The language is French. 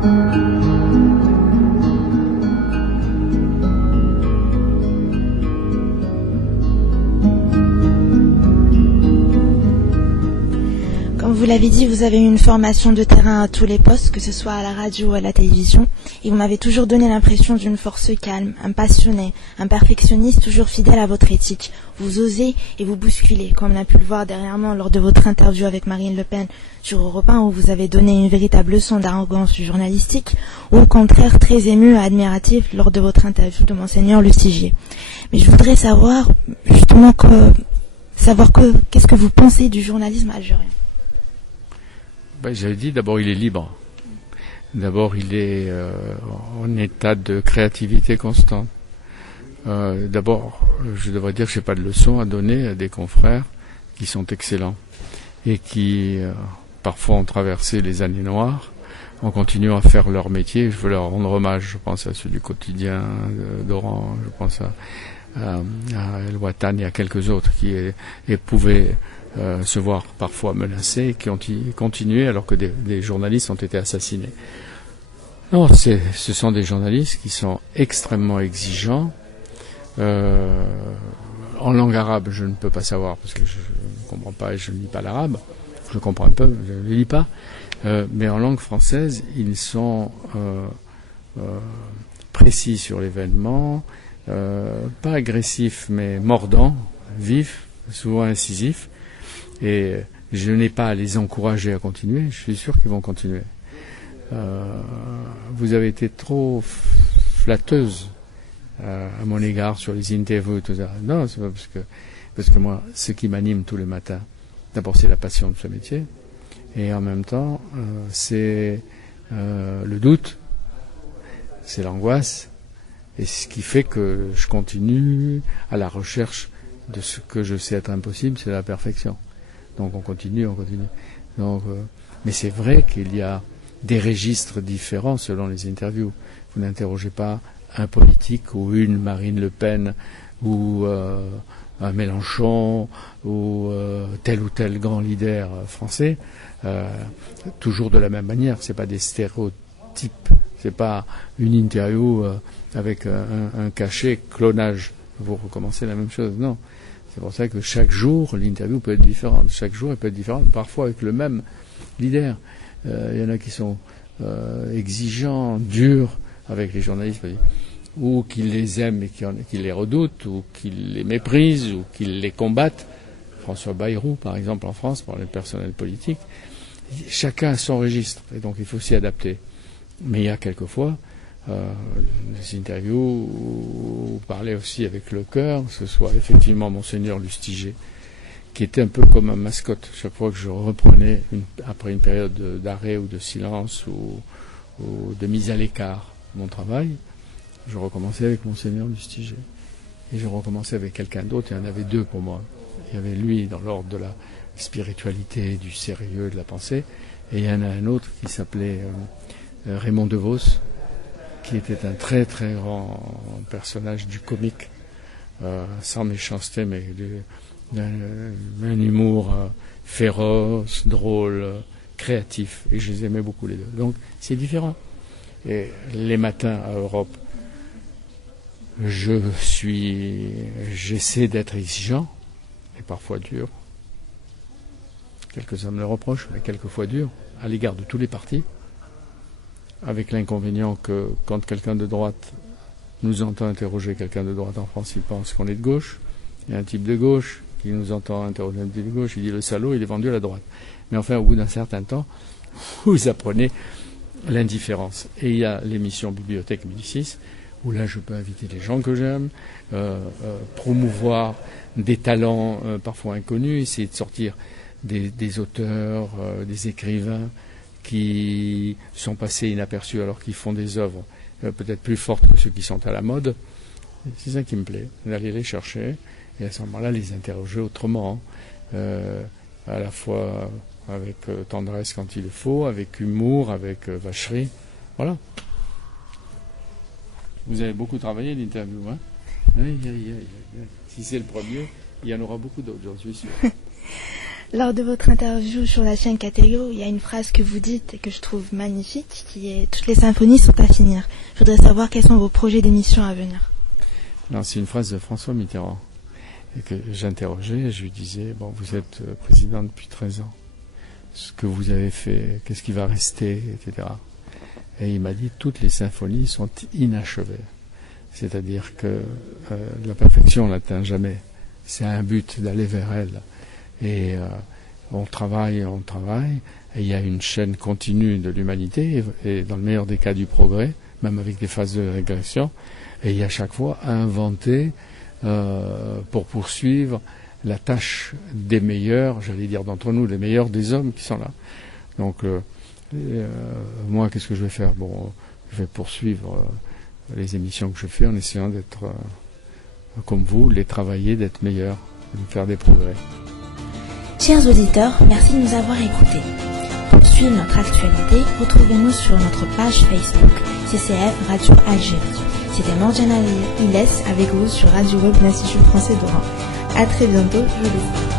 Vous l'avez dit, vous avez eu une formation de terrain à tous les postes, que ce soit à la radio ou à la télévision, et vous m'avez toujours donné l'impression d'une force calme, un passionné, un perfectionniste toujours fidèle à votre éthique. Vous osez et vous bousculez, comme on a pu le voir dernièrement lors de votre interview avec Marine Le Pen sur Europe 1, où vous avez donné une véritable leçon d'arrogance journalistique, ou au contraire très ému et admiratif lors de votre interview de Monseigneur Lustiger. Mais je voudrais savoir, justement, qu'est-ce que vous pensez du journalisme algérien. J'avais dit, d'abord, il est libre. D'abord, il est en état de créativité constante. D'abord, je devrais dire que je n'ai pas de leçons à donner à des confrères qui sont excellents et qui, parfois, ont traversé les années noires en continuant à faire leur métier. Je veux leur rendre hommage. Je pense à ceux du quotidien d'Oran, je pense à El Watan et à quelques autres qui pouvaient se voir parfois menacés et qui ont continué alors que des journalistes ont été assassinés. Non, ce sont des journalistes qui sont extrêmement exigeants. En langue arabe, je ne peux pas savoir parce que je ne comprends pas et je ne lis pas l'arabe. Je comprends un peu, je ne le lis pas. Mais en langue française, ils sont précis sur l'événement, pas agressifs mais mordants, vifs, souvent incisifs. Et je n'ai pas à les encourager à continuer, je suis sûr qu'ils vont continuer. Vous avez été trop flatteuse à mon égard sur les interviews et tout ça. Non, c'est pas parce que moi, ce qui m'anime tous les matins, d'abord c'est la passion de ce métier, et en même temps c'est le doute, c'est l'angoisse, et ce qui fait que je continue à la recherche de ce que je sais être impossible, c'est la perfection. Donc on continue. Donc, mais c'est vrai qu'il y a des registres différents selon les interviews. Vous n'interrogez pas un politique ou une Marine Le Pen ou un Mélenchon ou tel grand leader français toujours de la même manière. C'est pas des stéréotypes. C'est pas une interview avec un cachet clonage. Vous recommencez la même chose. Non. C'est pour ça que chaque jour, l'interview peut être différente. Chaque jour, elle peut être différente, parfois avec le même leader. Il y en a qui sont exigeants, durs avec les journalistes, ou qui les aiment et qui les redoutent, ou qui les méprisent, ou qui les combattent. François Bayrou, par exemple, en France, par les personnels politiques. Chacun a son registre, et donc il faut s'y adapter. Mais il y a quelquefois des interviews où vous parlez aussi avec le cœur, que ce soit effectivement Monseigneur Lustiger, qui était un peu comme un mascotte. Chaque fois que je reprenais, après une période d'arrêt ou de silence ou de mise à l'écart mon travail, je recommençais avec Monseigneur Lustiger. Et je recommençais avec quelqu'un d'autre, il y en avait deux pour moi. Il y avait lui dans l'ordre de la spiritualité, du sérieux, de la pensée, et il y en a un autre qui s'appelait Raymond DeVos, qui était un très très grand personnage du comique, sans méchanceté, mais un humour féroce, drôle, créatif, et je les aimais beaucoup les deux. Donc c'est différent. Et les matins à Europe, j'essaie d'être exigeant, et parfois dur. Quelques-uns me le reprochent, mais quelquefois dur, à l'égard de tous les partis, avec l'inconvénient que quand quelqu'un de droite nous entend interroger quelqu'un de droite en France, il pense qu'on est de gauche. Il y a un type de gauche qui nous entend interroger un type de gauche, il dit le salaud, il est vendu à la droite. Mais enfin, au bout d'un certain temps, vous apprenez l'indifférence. Et il y a l'émission Bibliothèque Médicis, où là je peux inviter les gens que j'aime, promouvoir des talents parfois inconnus, essayer de sortir des auteurs, des écrivains qui sont passés inaperçus alors qu'ils font des œuvres peut-être plus fortes que ceux qui sont à la mode. C'est ça qui me plaît, d'aller les chercher et à ce moment-là les interroger autrement, à la fois avec tendresse quand il le faut, avec humour, avec vacherie. Voilà. Vous avez beaucoup travaillé l'interview, hein? Oui. Si c'est le premier, il y en aura beaucoup d'autres, j'en suis sûr. Lors de votre interview sur la chaîne Catégo, il y a une phrase que vous dites et que je trouve magnifique, qui est « Toutes les symphonies sont à finir ». Je voudrais savoir quels sont vos projets d'émission à venir. Non, c'est une phrase de François Mitterrand et que j'interrogeais. Je lui disais, bon, vous êtes président depuis 13 ans. Ce que vous avez fait, qu'est-ce qui va rester, etc. Et il m'a dit, toutes les symphonies sont inachevées. C'est-à-dire que la perfection on l'atteint jamais. C'est un but d'aller vers elle. Et on travaille, et il y a une chaîne continue de l'humanité, et dans le meilleur des cas du progrès, même avec des phases de régression, et il y a chaque fois à inventer pour poursuivre la tâche des meilleurs, j'allais dire d'entre nous, les meilleurs des hommes qui sont là. Donc moi, qu'est-ce que je vais faire? Bon, je vais poursuivre les émissions que je fais en essayant d'être comme vous, les travailler, d'être meilleur, de faire des progrès. Chers auditeurs, merci de nous avoir écoutés. Pour suivre notre actualité, retrouvez-nous sur notre page Facebook CCF Radio Algérie. C'était Mordiana Iles avec vous sur Radio Web de l'Institut français d'Oran. À très bientôt, je l'espère.